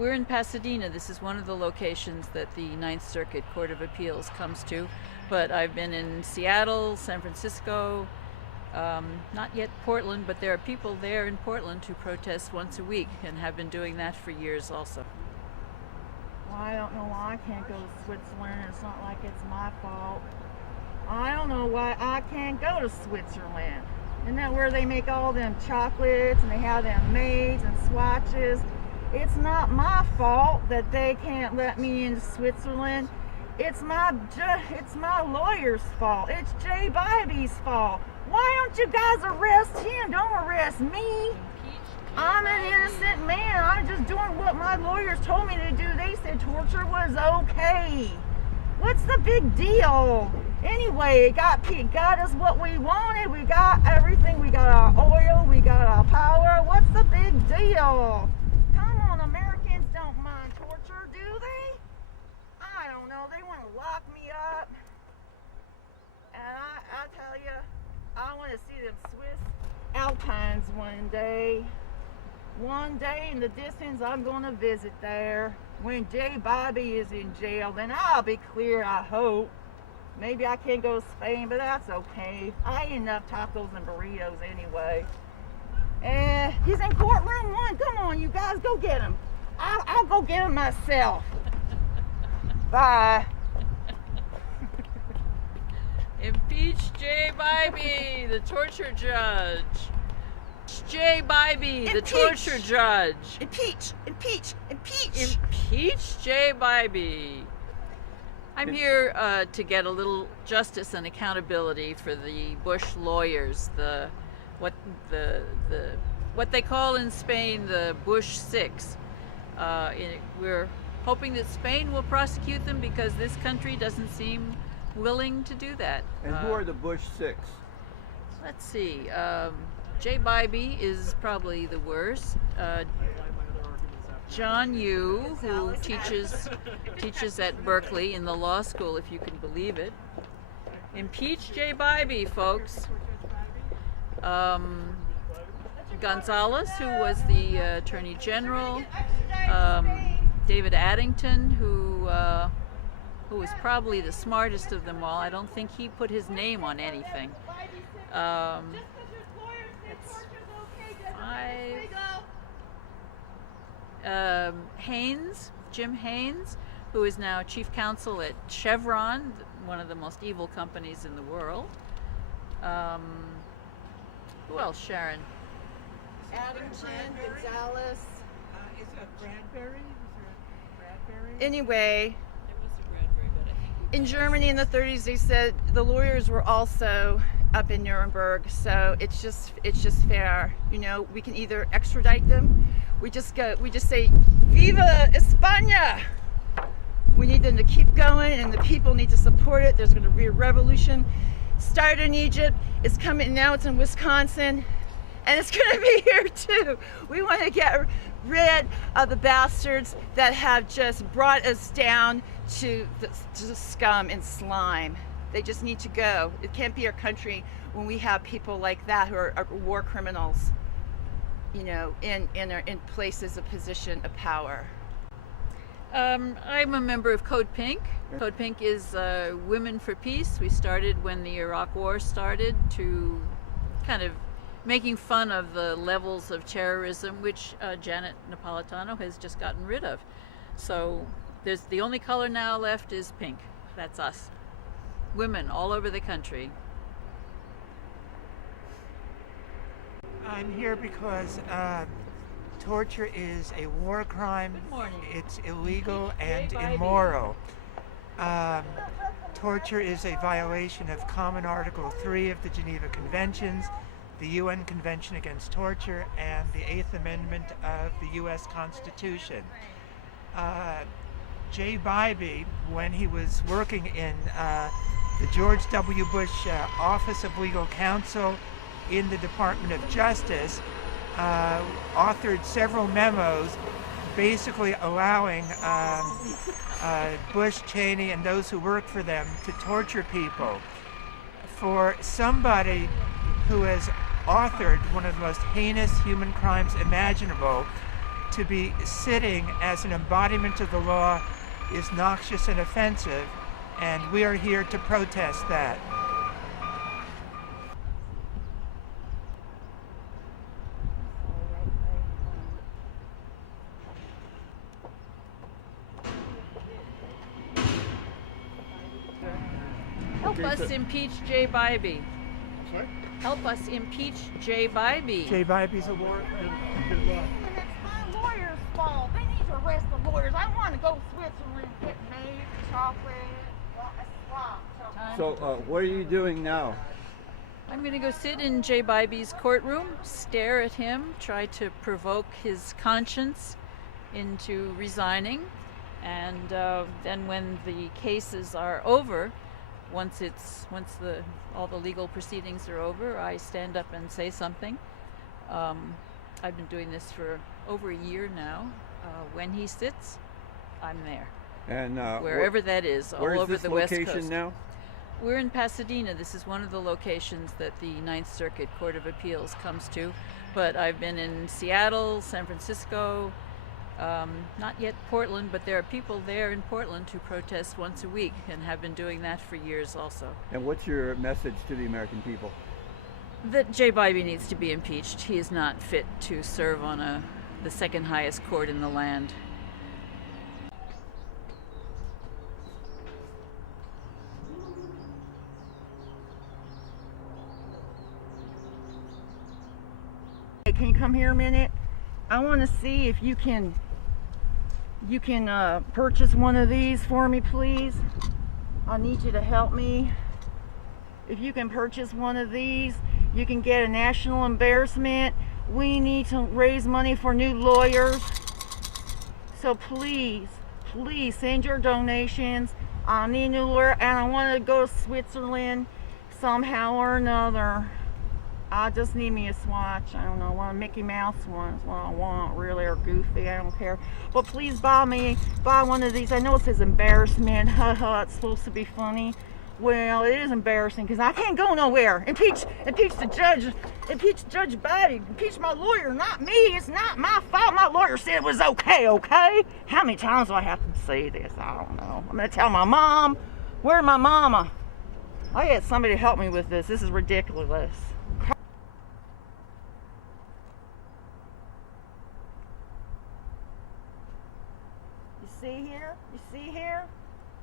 we're in Pasadena. This is one of the locations that the Ninth Circuit Court of Appeals comes to. But I've been in Seattle, San Francisco, not yet Portland, but there are people there in Portland who protest once a week and have been doing that for years also. Well, I don't know why I can't go to Switzerland. It's not like it's my fault. I don't know why I can't go to Switzerland. Isn't that where they make all them chocolates and they have them maids and swatches? It's not my fault that they can't let me into Switzerland. It's my lawyer's fault. It's Jay Bybee's fault. Why don't you guys arrest him? Don't arrest me. I'm an innocent man. I'm just doing what my lawyers told me to do. They said torture was okay. What's the big deal? Anyway, it got us what we wanted. We got everything. We got our oil. We got our power. What's the big deal? Come on, Americans don't mind torture, do they? I don't know. They want to lock me up. And I tell you, I want to see them Swiss Alpines one day. One day in the distance, I'm going to visit there. When Jay Bybee is in jail, then I'll be clear, I hope. Maybe I can't go to Spain, but that's okay. I eat enough tacos and burritos anyway. And he's in courtroom 1. Come on, you guys, go get him. I'll go get him myself. Bye. Impeach Jay Bybee, the torture judge. Jay Bybee, the torture judge. Impeach, impeach, impeach. Impeach Jay Bybee. I'm here to get a little justice and accountability for the Bush lawyers, what they call in Spain the Bush Six. We're hoping that Spain will prosecute them because this country doesn't seem willing to do that. And who are the Bush Six? Let's see. Jay Bybee is probably the worst. John Yoo, who teaches at Berkeley in the law school, if you can believe it. Impeach Jay Bybee, folks. Gonzalez, who was the Attorney General. David Addington, who was probably the smartest of them all. I don't think he put his name on anything. Jim Haynes, who is now chief counsel at Chevron, one of the most evil companies in the world. Who else, Sharon? Addington, Gonzalez. Is it Bradbury? Anyway, There was a Bradbury, but I think in Germany in the 30s, they said the lawyers were also up in Nuremberg, so it's just fair. You know, we can either extradite them. We just say, Viva España! We need them to keep going, and the people need to support it. There's going to be a revolution. Started in Egypt. It's coming now. It's in Wisconsin, and it's going to be here too. We want to get rid of the bastards that have just brought us down to scum and slime. They just need to go. It can't be our country when we have people like that who are war criminals, you know, in places of position of power. I'm a member of Code Pink. Code Pink is Women for Peace. We started when the Iraq War started, to kind of making fun of the levels of terrorism which Janet Napolitano has just gotten rid of. So there's the only color now left is pink. That's us. Women all over the country. I'm here because torture is a war crime. Good morning. It's illegal and immoral. Torture is a violation of Common Article 3 of the Geneva Conventions, the UN Convention Against Torture, and the 8th Amendment of the U.S. Constitution. Jay Bybee, when he was working in the George W. Bush Office of Legal Counsel in the Department of Justice, authored several memos basically allowing Bush, Cheney, and those who work for them to torture people. For somebody who has authored one of the most heinous human crimes imaginable, to be sitting as an embodiment of the law is noxious and offensive, and we are here to protest that. Help us impeach Jay Bybee. Sorry? Help us impeach Jay Bybee. Jay Bybee's a war. Good luck. And it's my lawyer's fault. They need to arrest the lawyers. I want to go to Switzerland, get made, chocolate, swap. So, what are you doing now? I'm going to go sit in Jay Bybee's courtroom, stare at him, try to provoke his conscience into resigning, and then when the cases are over, once all the legal proceedings are over, I stand up and say something. I've been doing this for over a year now. When he sits, I'm there. And Wherever that is, all over the West Coast. Where's this location now? We're in Pasadena. This is one of the locations that the Ninth Circuit Court of Appeals comes to. But I've been in Seattle, San Francisco, not yet Portland, but there are people there in Portland who protest once a week and have been doing that for years also. And what's your message to the American people? That Jay Bybee needs to be impeached. He is not fit to serve on the second highest court in the land. Hey, can you come here a minute? I want to see if you can purchase one of these for me, please. I need you to help me. If you can purchase one of these, you can get a national embarrassment. We need to raise money for new lawyers. So please send your donations. I need a new lawyer, and I want to go to Switzerland somehow or another. I just need me a swatch. I don't know, one of Mickey Mouse ones, what I want, really, or Goofy, I don't care. But please buy one of these. I know it says embarrassment, haha, it's supposed to be funny. Well, it is embarrassing because I can't go nowhere. Impeach the judge, impeach Judge Bybee, impeach my lawyer, not me. It's not my fault. My lawyer said it was okay? How many times do I have to say this? I don't know. I'm gonna tell my mom. Where's my mama? I get somebody to help me with this. This is ridiculous. You see here?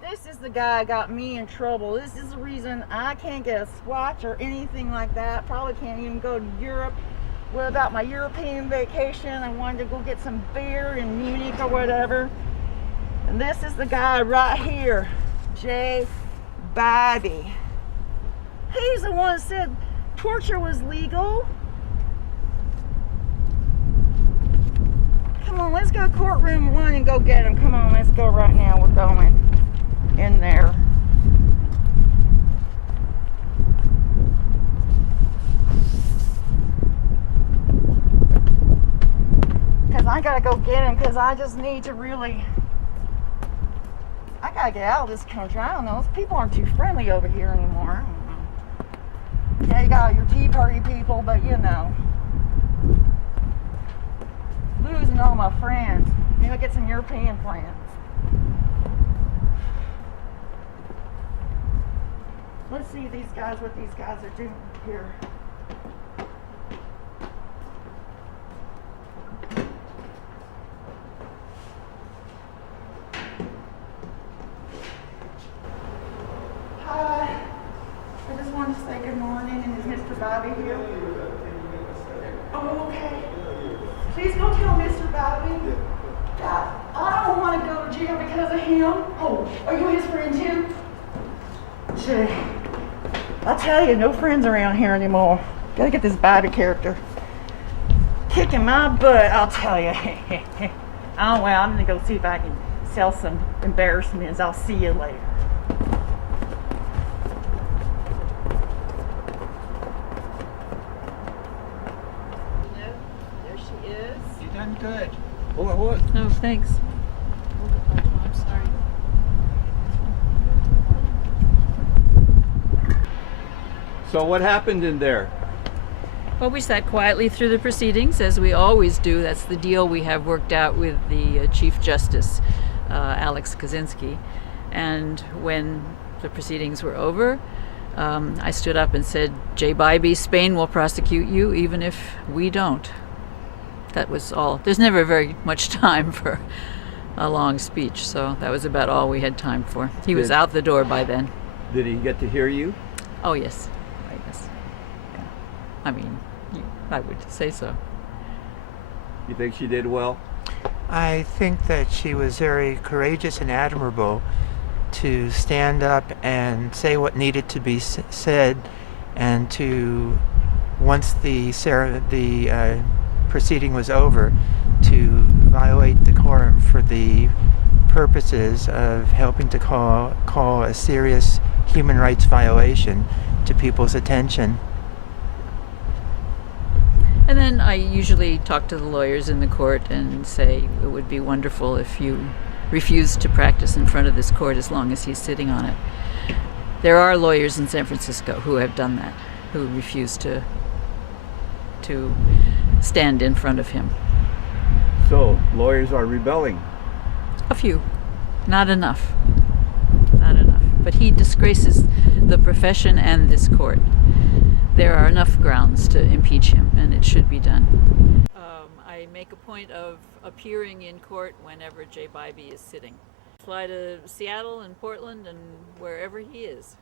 This is the guy got me in trouble. This is the reason I can't get a swatch or anything like that. Probably can't even go to Europe. What about my European vacation? I wanted to go get some beer in Munich or whatever. And this is the guy right here, Jay Bybee. He's the one that said torture was legal. Come on, let's go to courtroom 1 and go get him. Come on, let's go right now. We're going in there. Because I gotta go get him, because I just need to really, I gotta get out of this country. I don't know, those people aren't too friendly over here anymore. I don't know. Yeah, you got your Tea Party people, but you know. Losing all my friends. Maybe I'll get some European friends. Let's see what these guys are doing here. Hi. I just wanted to say good morning, and is Mr. Bybee here? Oh, okay. Please go tell Mr. Bybee. God, I don't want to go to jail because of him. Oh, are you his friend too? Jay, I tell you, no friends around here anymore. Gotta get this Bybee character kicking my butt, I'll tell you. Oh well, I'm gonna go see if I can sell some embarrassments. I'll see you later. There she is. You done good. What? Oh, thanks. I'm sorry. So what happened in there? Well, we sat quietly through the proceedings, as we always do. That's the deal we have worked out with the Chief Justice, Alex Kaczynski. And when the proceedings were over, I stood up and said, J. Bybee, Spain will prosecute you even if we don't. That was all. There's never very much time for a long speech, so that was about all we had time for. He was out the door by then. Did he get to hear you? Oh, yes. I guess. Yeah. I mean, I would say so. You think she did well? I think that she was very courageous and admirable to stand up and say what needed to be said, and to, once the proceeding was over, to violate decorum for the purposes of helping to call a serious human rights violation to people's attention. And then I usually talk to the lawyers in the court and say it would be wonderful if you refused to practice in front of this court as long as he's sitting on it. There are lawyers in San Francisco who have done that, who refuse to stand in front of him. So, lawyers are rebelling. A few. Not enough. Not enough. But he disgraces the profession and this court. There are enough grounds to impeach him, and it should be done. I make a point of appearing in court whenever J. Bybee is sitting. Fly to Seattle and Portland and wherever he is.